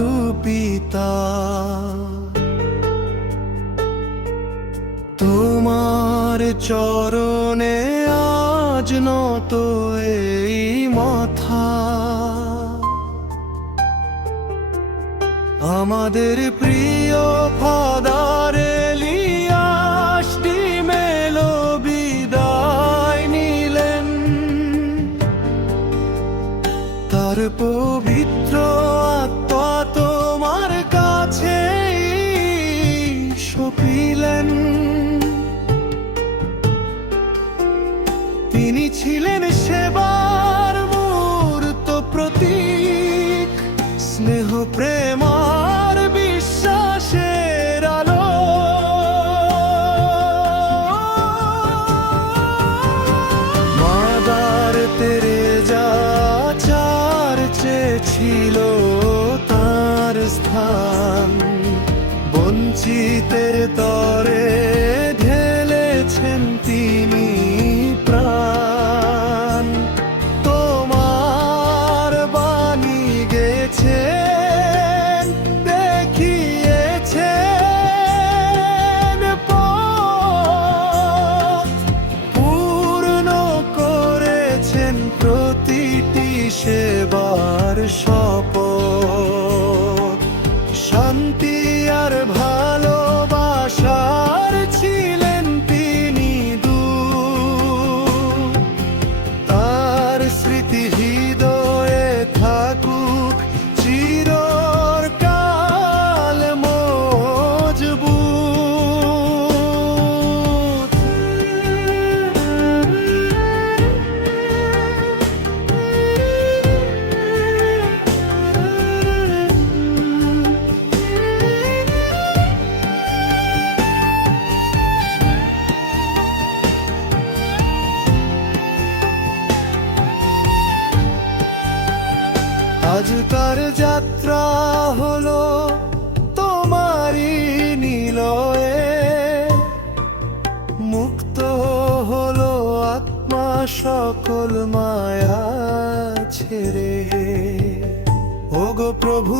দয়ালু পিতা, তোমার চরণে আজ নত এই মাথা। আমাদের প্রিয় ফাদার এলিয়াস ডিমেলো বিদায় নিলেন, তার পবিত্র আত্মা তোমার কাছে সঁপিলেন। তিনি ছিলেন সেবার মূর্ত প্রতীক, স্নেহ প্রেম আর বিশ্বাসের আলো। মাদার তেরেজা চার্চে ছিল তার স্থান, বঞ্চিতের তরে ঢেলেছেন তিনি প্রাণ। তোমার বাণী গেছেন, দেখিয়েছেন পথ, পূর্ণ করেছেন প্রতিটি সেবার শপথ। শান্তি আর ভালোবাসার ছিলেন তিনি দূত, তার স্মৃতি হৃদয়ে থাকুক চিরকাল মজবুত। আজ তার যাত্রা হলো তোমারই নিলয়ে, মুক্ত হলো আত্মা সকল মায়া ছেড়ে। ওগো প্রভু